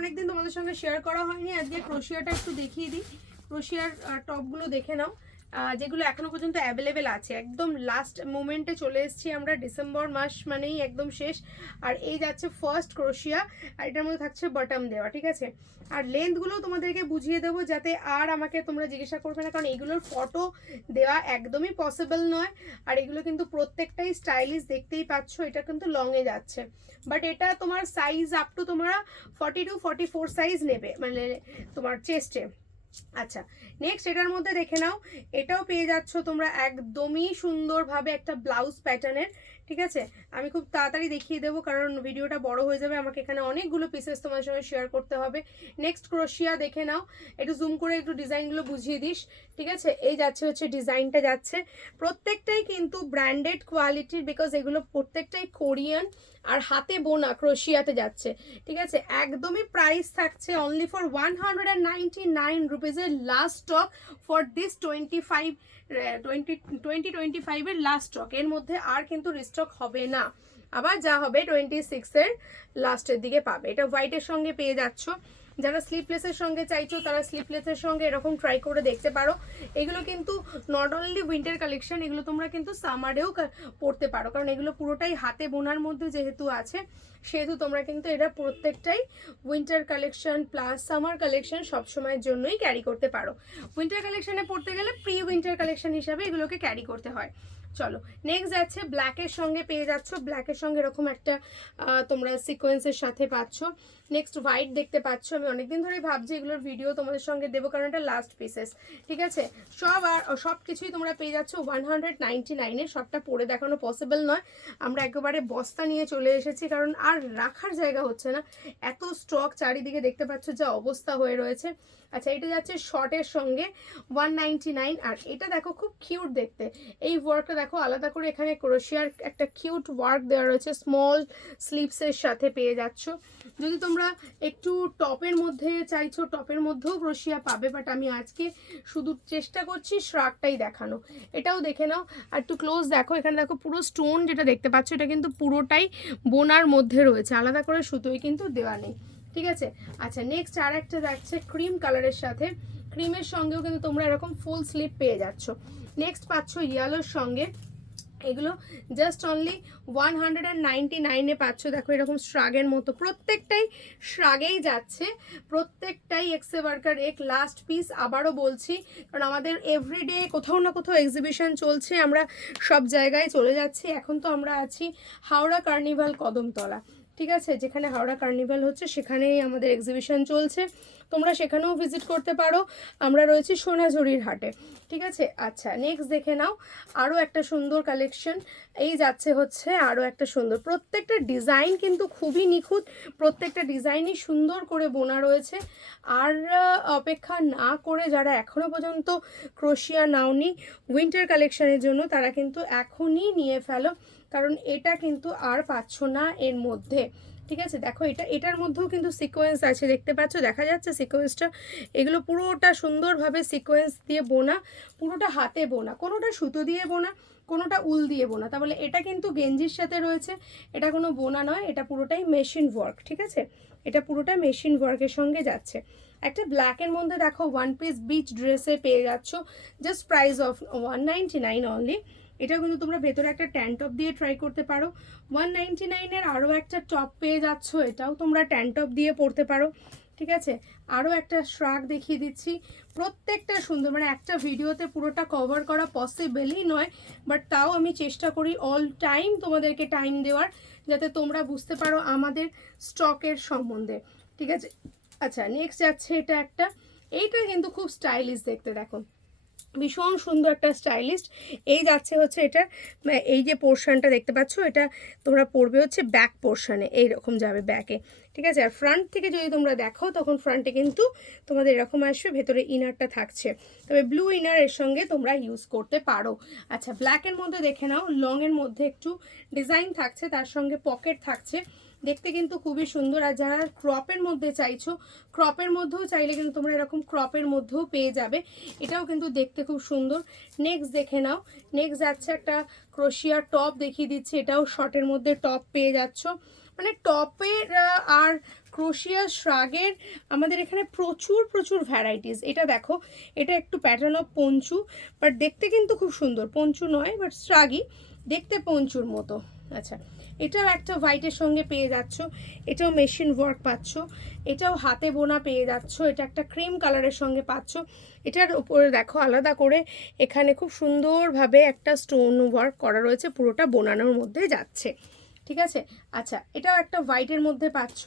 অনেকদিন তোমাদের সঙ্গে শেয়ার করা হয়নি, আজকে ক্রোশিয়াটা একটু দেখিয়ে দিই। ক্রোশিয়ার টপগুলো দেখে নাও, যেগুলো এখনো পর্যন্ত অ্যাভেলেবেল আছে। একদম লাস্ট মোমেন্টে চলে এসেছি আমরা, ডিসেম্বর মাস মানেই একদম শেষ। আর এই যাচ্ছে ফার্স্ট ক্রোশিয়া, আর এটার মধ্যে থাকছে বটম দেওয়া, ঠিক আছে। আর লেন্থগুলো তোমাদেরকে বুঝিয়ে দেবো যাতে আর আমাকে তোমরা জিজ্ঞাসা করবে না, কারণ এগুলোর ফটো দেওয়া একদমই পসিবল নয়। আর এগুলো কিন্তু প্রত্যেকটাই স্টাইলিশ, দেখতেই পাচ্ছ। এটা কিন্তু লংয়ে যাচ্ছে, বাট এটা তোমার সাইজ আপ টু তোমরা 40 to 44 সাইজ নেবে, মানে তোমার চেস্টে। আচ্ছা, নেক্সট এটার মধ্যে দেখে নাও, এটাও পেয়ে যাচ্ছ তোমরা একদমই সুন্দরভাবে একটা ব্লাউজ প্যাটার্নের, ঠিক আছে। আমি খুব তাড়াতাড়ি দেখিয়ে দেবো কারণ ভিডিওটা বড় হয়ে যাবে, আমাকে এখানে অনেকগুলো পিসেস তোমার সঙ্গে শেয়ার করতে হবে। নেক্সট ক্রোশিয়া দেখে নাও, একটু জুম করে একটু ডিজাইনগুলো বুঝিয়ে দিস, ঠিক আছে। এই যাচ্ছে হচ্ছে ডিজাইনটা যাচ্ছে, প্রত্যেকটাই কিন্তু ব্র্যান্ডেড কোয়ালিটির, বিকজ এগুলো প্রত্যেকটাই কোরিয়ান আর হাতে বোনা ক্রোশিয়াতে যাচ্ছে, ঠিক আছে। একদমই প্রাইস থাকছে অনলি ফর 199 রুপিজের লাস্ট স্টক ফর দিস 2025-এর লাস্ট স্টক। এর মধ্যে আর কিন্তু রিস্টক হবে না, আবার যা হবে 26-এর লাস্টের দিকে পাবে। এটা হোয়াইটের সঙ্গে পেয়ে যাচ্ছ। যারা স্লিপলেসের সঙ্গে চাইছো তারা স্লিপলেসের সঙ্গে এরকম ট্রাই করে দেখতে পারো। এগুলো কিন্তু নট অনলি উইন্টার কালেকশন, এগুলো তোমরা কিন্তু সামারেও পরতে পারো, কারণ এগুলো পুরোটাই হাতে বোনার মধ্যে যেহেতু আছে, সেহেতু তোমরা কিন্তু এটা প্রত্যেকটাই winter collection plus summer collection সবসময়ের জন্যই ক্যারি করতে পারো। উইন্টার কালেকশনে পড়তে গেলে প্রি উইন্টার কালেকশন হিসাবে এগুলোকে ক্যারি করতে হয়। চলো নেক্সট যাচ্ছে ব্ল্যাকের সঙ্গে পেয়ে যাচ্ছ, ব্ল্যাকের সঙ্গে এরকম একটা তোমরা সিকোয়েন্সের সাথে পাচ্ছ। নেক্সট হোয়াইট দেখতে পাচ্ছ, আমি অনেকদিন ধরেই ভাবছি এগুলোর ভিডিও তোমাদের সঙ্গে দেবো, কারণ এটা লাস্ট পিসেস, ঠিক আছে। সব কিছুই তোমরা পেয়ে যাচ্ছ 199-এ। সবটা পরে দেখানো পসিবল নয়, আমরা একেবারে বস্তা নিয়ে চলে এসেছি, কারণ আর রাখার জায়গা হচ্ছে না, এত স্টক চারিদিকে দেখতে পাচ্ছ যা অবস্থা হয়ে রয়েছে। আচ্ছা, এটা যাচ্ছে শর্টের সঙ্গে 199, আর এটা দেখো খুব কিউট দেখতে। এই ওয়ার্কটা দেখো আলাদা করে, এখানে ক্রোশিয়ার একটা কিউট ওয়ার্ক দেওয়া রয়েছে, স্মল স্লিভসের সাথে পেয়ে যাচ্ছ। যদি তোমরা একটু টপের মধ্যে চাইছো, টপের মধ্যেও ক্রোশিয়া পাবে, বাট আমি আজকে শুধু চেষ্টা করছি শ্রাগটাই দেখানো। এটাও দেখে নাও, আর একটু ক্লোজ দেখো, এখানে দেখো পুরো স্টোন যেটা দেখতে পাচ্ছ, এটা কিন্তু পুরোটাই বোনার মধ্যে রয়েছে, আলাদা করে সুতোই কিন্তু দেওয়া নেই, ঠিক আছে। আচ্ছা, নেক্সট আর একটা যাচ্ছে ক্রিম কালারের সাথে, ক্রিমের সঙ্গেও কিন্তু তোমরা এরকম ফুল স্লিভ পেয়ে যাচ্ছ। নেক্সট পাচ্ছ ইয়েলোর সঙ্গে, এগুলো জাস্ট অনলি 199-এ পাচ্ছ। দেখো এরকম শ্রাগের মতো, প্রত্যেকটাই শ্রাগেই যাচ্ছে, প্রত্যেকটাই এক্সে ওয়ার্কার এক লাস্ট পিস। আবারও বলছি, কারণ আমাদের এভরিডে কোথাও না কোথাও এক্সিবিশন চলছে, আমরা সব জায়গায় চলে যাচ্ছি। এখন তো আমরা আছি হাওড়া কার্নিভাল কদমতলা, ঠিক আছে, যেখানে হাওড়া কার্নিভাল হচ্ছে সেখানেই আমাদের এক্সিবিশন চলছে, তোমরা সেখানেও ভিজিট করতে পারো। আমরা রয়েছি সোনাঝুরির হাটে, ঠিক আছে। আচ্ছা, নেক্সট দেখে নাও আরও একটা সুন্দর কালেকশন, এই যাচ্ছে হচ্ছে আরও একটা সুন্দর, প্রত্যেকটা ডিজাইন কিন্তু খুবই নিখুঁত, প্রত্যেকটা ডিজাইনই সুন্দর করে বোনা রয়েছে। আর অপেক্ষা না করে যারা এখনও পর্যন্ত ক্রোশিয়া নাওনি উইন্টার কালেকশনের জন্য, তারা কিন্তু এখনই নিয়ে ফেলো, কারণ এটা কিন্তু আর পাচ্ছ না এর মধ্যে, ঠিক আছে। দেখো এটার মধ্যেও কিন্তু সিকোয়েন্স আছে, দেখতে পাচ্ছ, দেখা যাচ্ছে সিকোয়েন্সটা। এগুলো পুরোটা সুন্দরভাবে সিকোয়েন্স দিয়ে বোনা, পুরোটা হাতে বোনা, কোনোটা সুতো দিয়ে বোনা, কোনোটা উল দিয়ে বোনা। তাহলে এটা কিন্তু গেঞ্জির সাথে রয়েছে, এটা কোনো বোনা নয়, এটা পুরোটাই মেশিন ওয়ার্ক, ঠিক আছে। এটা পুরোটা মেশিন ওয়ার্কের সঙ্গে যাচ্ছে। একটা ব্ল্যাকের মধ্যে দেখো ওয়ান পিস বিচ ড্রেসে পেয়ে যাচ্ছ, জাস্ট প্রাইস অফ 199 অনলি। এটাও কিন্তু তোমরা ভেতরে একটা ট্যান টপ দিয়ে ট্রাই করতে পারো। 199-এর আরও একটা টপ পেয়ে যাচ্ছ, এটাও তোমরা ট্যান টপ দিয়ে পরতে পারো, ঠিক আছে। আরও একটা শ্রাগ দেখিয়ে দিচ্ছি, প্রত্যেকটা সুন্দর, মানে একটা ভিডিওতে পুরোটা কভার করা পসিবলই নয়, বাট তাও আমি চেষ্টা করি অল টাইম তোমাদেরকে টাইম দেওয়ার, যাতে তোমরা বুঝতে পারো আমাদের স্টকের সম্বন্ধে, ঠিক আছে। আচ্ছা, নেক্সট যাচ্ছে এটা একটা, এইটা কিন্তু খুব স্টাইলিশ দেখতে, দেখো ভীষণ সুন্দর একটা স্টাইলিস্ট। এই যাচ্ছে হচ্ছে এটা, এই যে পোর্শনটা দেখতে পাচ্ছ, এটা তোমরা পরবে হচ্ছে ব্যাক পোর্শনে, এইরকম যাবে ব্যাকে, ঠিক আছে। আর ফ্রন্ট থেকে যদি তোমরা দেখো, তখন ফ্রন্টে কিন্তু তোমাদের এরকম আসবে, ভেতরে ইনারটা থাকছে, তবে ব্লু ইনারের সঙ্গে তোমরা ইউজ করতে পারো। আচ্ছা, ব্ল্যাকের মধ্যে দেখে নাও, লংয়ের মধ্যে একটু ডিজাইন থাকছে, তার সঙ্গে পকেট থাকছে, দেখতে কিন্তু খুবই সুন্দর। আর যারা ক্রপের মধ্যে চাইছো, ক্রপের মধ্যেও চাইলে কিন্তু তোমরা এরকম ক্রপের মধ্যেও পেয়ে যাবে, এটাও কিন্তু দেখতে খুব সুন্দর। নেক্সট দেখে নাও, নেক্সট যাচ্ছে একটা ক্রোশিয়ার টপ দেখিয়ে দিচ্ছি, এটাও শর্টের মধ্যে টপ পেয়ে যাচ্ছ, মানে টপের আর ক্রোশিয়া শ্রাগের আমাদের এখানে প্রচুর প্রচুর ভ্যারাইটিস। এটা দেখো, এটা একটু প্যাটার্ন অফ পঞ্চু, বাট দেখতে কিন্তু খুব সুন্দর। পঞ্চু নয় বাট শ্রাগই, দেখতে পঞ্চুর মতো। আচ্ছা, এটাও একটা হোয়াইটের সঙ্গে পেয়ে যাচ্ছ, এটাও মেশিন ওয়ার্ক পাচ্ছ, এটাও হাতে বোনা পেয়ে যাচ্ছ, এটা একটা ক্রিম কালারের সঙ্গে পাচ্ছ। এটার উপরে দেখো আলাদা করে এখানে খুব সুন্দরভাবে একটা স্টোন ওয়ার্ক করা রয়েছে, পুরোটা বোনানোর মধ্যে যাচ্ছে, ঠিক আছে। আচ্ছা, এটাও একটা হোয়াইটের মধ্যে পাচ্ছ।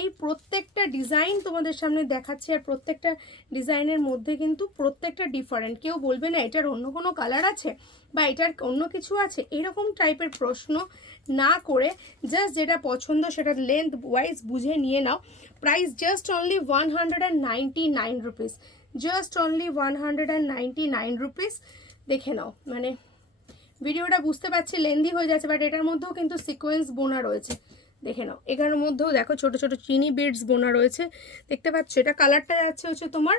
এই প্রত্যেকটা ডিজাইন তোমাদের সামনে দেখাচ্ছি, আর প্রত্যেকটা ডিজাইনের মধ্যে কিন্তু প্রত্যেকটা ডিফারেন্ট। কেউ বলবে না এটার অন্য কোনো কালার আছে বা এটার অন্য কিছু আছে, এরকম টাইপের প্রশ্ন না করে জাস্ট যেটা পছন্দ সেটা লেন্থ ওয়াইজ বুঝে নিয়ে নাও। Price just only 199 rupees, just only 199 rupees. দেখে নাও, মানে ভিডিওটা বুঝতে পারছি লেন্দি হয়ে যাচ্ছে, বাট এটার মধ্যেও কিন্তু সিকোয়েন্স বোনা রয়েছে। দেখে নাও, এখানের মধ্যেও দেখো ছোট ছোট চিনি বিডস বোনা রয়েছে, দেখতে পাচ্ছ। এটা কালারটা যাচ্ছে হচ্ছে তোমার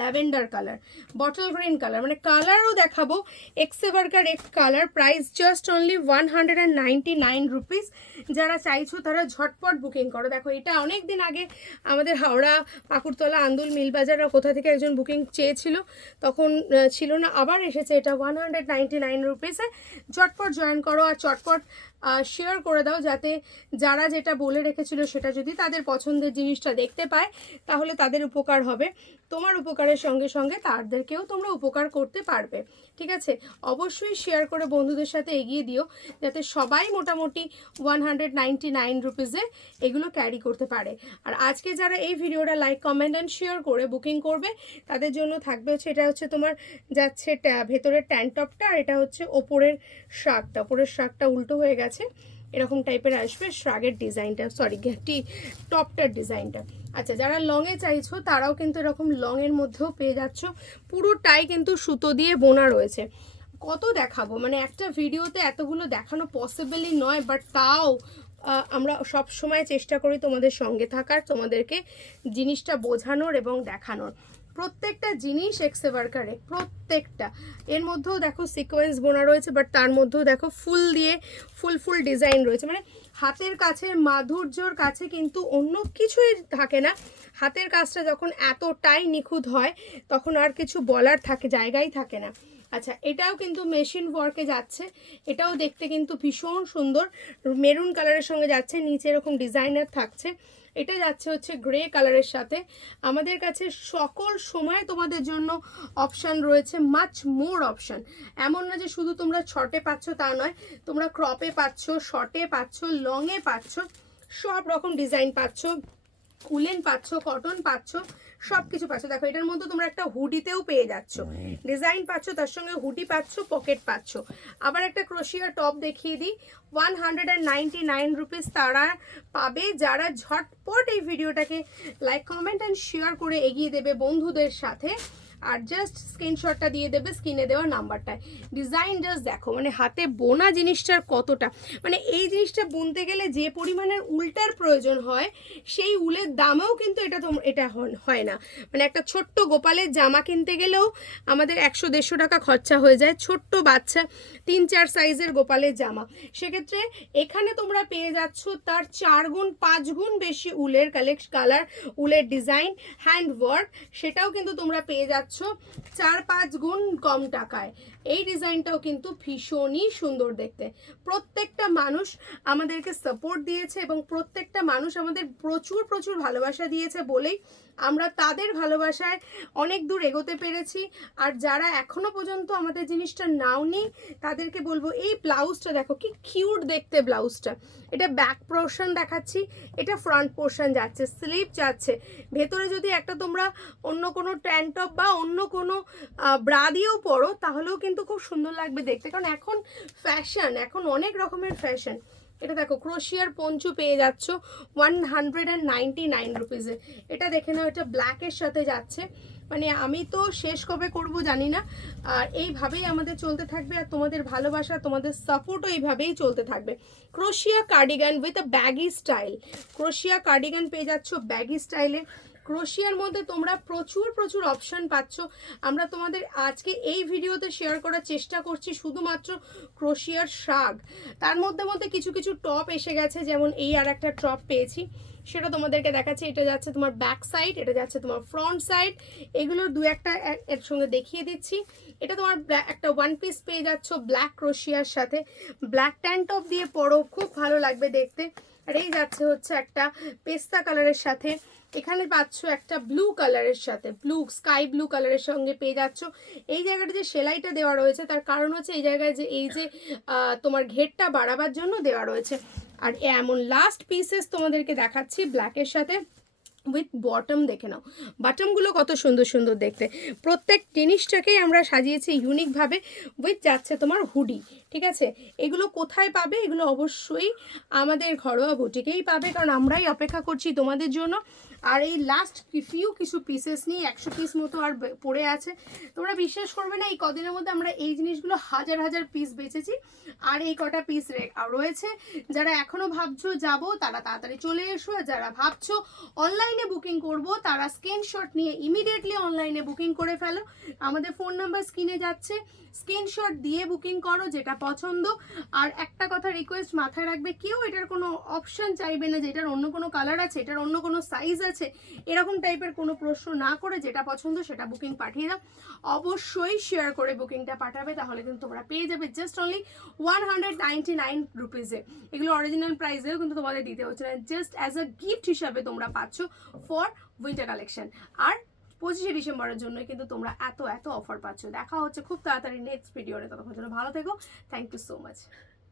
lavender colour, bottle green colour, মানে কালারও দেখাবো এক্সেভারকার এক colour. Price just only 199 rupees. যারা চাইছো তারা ঝটপট বুকিং করো। দেখো, এটা অনেক দিন আগে আমাদের হাওড়া, পাকুড়তলা, আন্দুল, মিলবাজার কোথা থেকে একজন বুকিং চেয়েছিল, তখন ছিল না, আবার এসেছে এটা 199 রুপিসে। ঝটপট জয়েন করো আর চটপট শেয়ার করে দাও, যাতে যারা যেটা বলে রেখেছিল সেটা যদি তাদের পছন্দের জিনিসটা দেখতে পায় তাহলে তাদের উপকার হবে। তোমার উপকারের সঙ্গে সঙ্গে তাদেরকেও তোমরা উপকার করতে পারবে, ঠিক আছে। অবশ্যই শেয়ার করে বন্ধুদের সাথে এগিয়ে দিও, যাতে সবাই মোটামুটি 199 রুপিসে এগুলো ক্যারি করতে পারে। আর আজকে যারা এই ভিডিওটা লাইক, কমেন্ট অ্যান্ড শেয়ার করে বুকিং করবে তাদের জন্য থাকবে হচ্ছে, এটা হচ্ছে তোমার যাচ্ছে ভেতরের ট্যান টপটা, আর এটা হচ্ছে ওপরের শার্টটা। ওপরের শার্টটা উল্টো হয়ে গেছে, এরকম টাইপের আসবে শ্রাগের ডিজাইনটা, সরি টপটার ডিজাইনটা। আচ্ছা, যারা লংয়ে চাইছো তারাও কিন্তু এরকম লংয়ের মধ্যেও পেয়ে যাচ্ছ, পুরোটাই কিন্তু সুতো দিয়ে বোনা রয়েছে। কত দেখাবো, মানে একটা ভিডিওতে এতগুলো দেখানো পসিবলই নয়, বাট তাও আমরা সব সময় চেষ্টা করি তোমাদের সঙ্গে থাকার, তোমাদেরকে জিনিসটা বোঝানোর এবং দেখানোর। প্রত্যেকটা জিনিস এক্সেভারকারে, প্রত্যেকটা। এর মধ্যেও দেখো সিকোয়েন্স বোনা রয়েছে, বাট তার মধ্যেও দেখো ফুল দিয়ে ফুল ডিজাইন রয়েছে। মানে হাতের কাছে মাধুর্যর কাছে কিন্তু অন্য কিছুই থাকে না। হাতের কাজটা যখন এতটাই নিখুঁত হয় তখন আর কিছু বলার জায়গাই থাকে না। আচ্ছা, এটাও কিন্তু মেশিন ওয়ার্কে যাচ্ছে, এটাও দেখতে কিন্তু ভীষণ সুন্দর, মেরুন কালারের সঙ্গে যাচ্ছে, নিচে এরকম ডিজাইনার থাকছে। এটা যাচ্ছে হচ্ছে গ্রে কালারের সাথে। আমাদের কাছে সকল সময় তোমাদের জন্য অপশান রয়েছে, মাচ মোর অপশান। এমন না যে শুধু তোমরা শর্টে পাচ্ছ তা নয়, তোমরা ক্রপে পাচ্ছ, শর্টে পাচ্ছ, লংয়ে পাচ্ছ, সব রকম ডিজাইন পাচ্ছ, উলেন পাচ্ছ, কটন পাচ্ছ, সব কিছু পাচ্ছ। দেখো, এটার মধ্যে তোমরা একটা হুডিতেও পেয়ে যাচ্ছ, ডিজাইন পাচ্ছ, তার সঙ্গে হুডি পাচ্ছ, পকেট পাচ্ছ। আবার একটা ক্রোশিয়া টপ দেখিয়ে দিই, 199 রুপিস তারা পাবে যারা ঝটপট এই ভিডিওটাকে লাইক, কমেন্ট অ্যান্ড শেয়ার করে এগিয়ে দেবে বন্ধুদের সাথে, আর জাস্ট স্ক্রিনশটটা দিয়ে দেবে স্ক্রিনে দেওয়া নাম্বারটায়। ডিজাইন জাস্ট দেখো, মানে হাতে বোনা জিনিসটার কতটা, মানে এই জিনিসটা বুনতে গেলে যে পরিমাণের উলটার প্রয়োজন হয় সেই উলের দামেও কিন্তু এটা হয় না। মানে একটা ছোট্ট গোপালের জামা কিনতে গেলেও আমাদের 100-150 টাকা খরচা হয়ে যায়, ছোট্ট বাচ্চা 3-4 সাইজের গোপালের জামা। সেক্ষেত্রে এখানে তোমরা পেয়ে যাচ্ছ তার 4 গুণ 5 গুণ বেশি উলের কালার, উলের ডিজাইন, হ্যান্ড ওয়ার্ক, সেটাও কিন্তু তোমরা পেয়ে যাচ্ছ 4-5 গুণ কম টাকায়। এই ডিজাইনটাও কিন্তু ভীষণই সুন্দর দেখতে। প্রত্যেকটা মানুষ আমাদেরকে সাপোর্ট দিয়েছে এবং প্রত্যেকটা মানুষ আমাদের প্রচুর প্রচুর ভালোবাসা দিয়েছে বলেই আমরা তাদের ভালোবাসায় অনেক দূর এগোতে পেরেছি। আর যারা এখনো পর্যন্ত আমাদের জিনিসটা নাওনি তাদেরকে বলবো, এই ব্লাউজটা দেখো কি কিউট দেখতে ব্লাউজটা। এটা ব্যাক পোর্শন দেখাচ্ছি, এটা ফ্রন্ট পোর্শন যাচ্ছে, স্লিভ যাচ্ছে, ভেতরে যদি একটা তোমরা অন্য কোনো ট্যান টপ বা অন্য কোনো ব্রা দিয়েও পরো তাহলেও কিন্তু খুব সুন্দর লাগবে দেখতে, কারণ এখন ফ্যাশন, এখন অনেক রকমের ফ্যাশন। এটা দেখো, ক্রোশিয়ার পঞ্চু পেয়ে যাচ্ছ 199 রুপিসে। এটা দেখে নাও, এটা ব্ল্যাকের সাথে যাচ্ছে। মানে আমি তো শেষ কবে করব জানি না, আর এইভাবেই আমাদের চলতে থাকবে, আর তোমাদের ভালোবাসা, তোমাদের সাপোর্টও এইভাবেই চলতে থাকবে। ক্রোশিয়া cardigan with a baggy style, ক্রোশিয়া কার্ডিগান পেয়ে যাচ্ছ ব্যাগি স্টাইলে, ক্রোশিয়ার মধ্যে তোমরা প্রচুর প্রচুর অপশান পাচ্ছ। আমরা তোমাদের আজকে এই ভিডিওতে শেয়ার করার চেষ্টা করছি শুধুমাত্র ক্রোশিয়ার শাগ। তার মধ্যে মধ্যে কিছু কিছু টপ এসে গেছে, যেমন এই আর একটা টপ পেয়েছি, সেটা তোমাদেরকে দেখাচ্ছি। এটা যাচ্ছে তোমার ব্যাক সাইড, এটা যাচ্ছে তোমার ফ্রন্ট সাইড, এগুলোর দু একটা এর সঙ্গে দেখিয়ে দিচ্ছি। এটা তোমার একটা ওয়ান পিস পেয়ে যাচ্ছ ব্ল্যাক ক্রোশিয়ার সাথে, ব্ল্যাক ট্যান টপ দিয়ে পরো, খুব ভালো লাগবে দেখতে। আর এই যাচ্ছে হচ্ছে একটা পেস্তা কালারের সাথে, এখানে পাচ্ছ একটা ব্লু কালারের সাথে, ব্লু স্কাই ব্লু কালারের সঙ্গে পেয়ে যাচ্ছ। এই জায়গাটা যে সেলাইটা দেওয়া রয়েছে তার কারণ হচ্ছে এই জায়গায় যে এই যে তোমার ঘেরটা বাড়াবার জন্য দেওয়া রয়েছে। আর এমন লাস্ট পিসেস তোমাদেরকে দেখাচ্ছি ব্ল্যাকের সাথে উইথ বটম, দেখে নাও বটমগুলো কত সুন্দর সুন্দর দেখতে। প্রত্যেক জিনিসটাকেই আমরা সাজিয়েছি ইউনিকভাবে। উইথ যাচ্ছে তোমার হুডি, ঠিক আছে। এগুলো কোথায় পাবে? এগুলো অবশ্যই আমাদের ঘরোয়া বুটিকেই পাবে, কারণ আমরাই অপেক্ষা করছি তোমাদের জন্য। আর এই লাস্ট কিছু পিসেস নিয়ে 100 পিস মতো আর পড়ে আছে। তোমরা বিশ্বাস করবে না, এই কদিনের মধ্যে আমরা এই জিনিসগুলো হাজার হাজার পিস বেচেছি, আর এই কটা পিস রয়েছে। যারা এখনো ভাবছো যাবো তারা তাড়াতাড়ি চলে এসো, আর যারা ভাবছো অনলাইনে বুকিং করব তারা স্ক্রিনশট নিয়ে ইমিডিয়েটলি অনলাইনে বুকিং করে ফেলো। আমাদের ফোন নাম্বার স্ক্রিনে যাচ্ছে, স্ক্রিনশট দিয়ে বুকিং করো যেটা পছন্দ। আর একটা কথা রিকোয়েস্ট মাথায় রাখবে, কেউ এটার কোনো অপশন চাইবে না যে এটার অন্য কোনো কালার আছে, এটার অন্য কোনো সাইজ আছে, এরকম টাইপের কোনো প্রশ্ন না করে যেটা পছন্দ সেটা বুকিং পাঠিয়ে দাও। অবশ্যই শেয়ার করে বুকিংটা পাঠাবে, তাহলে কিন্তু তোমরা পেয়ে যাবে জাস্ট অনলি 199 রুপিসে। এগুলো অরিজিনাল প্রাইসেও কিন্তু তোমাদের দিতে হচ্ছে না, জাস্ট অ্যাজ আ গিফট হিসাবে তোমরা পাচ্ছ ফর উইন্টার কালেকশন। আর 25শে ডিসেম্বরের জন্য কিন্তু তোমরা এত অফার পাচ্ছ। দেখা হচ্ছে খুব তাড়াতাড়ি নেক্সট ভিডিওতে, ততক্ষণ জন্য ভালো থেকো। Thank you so much.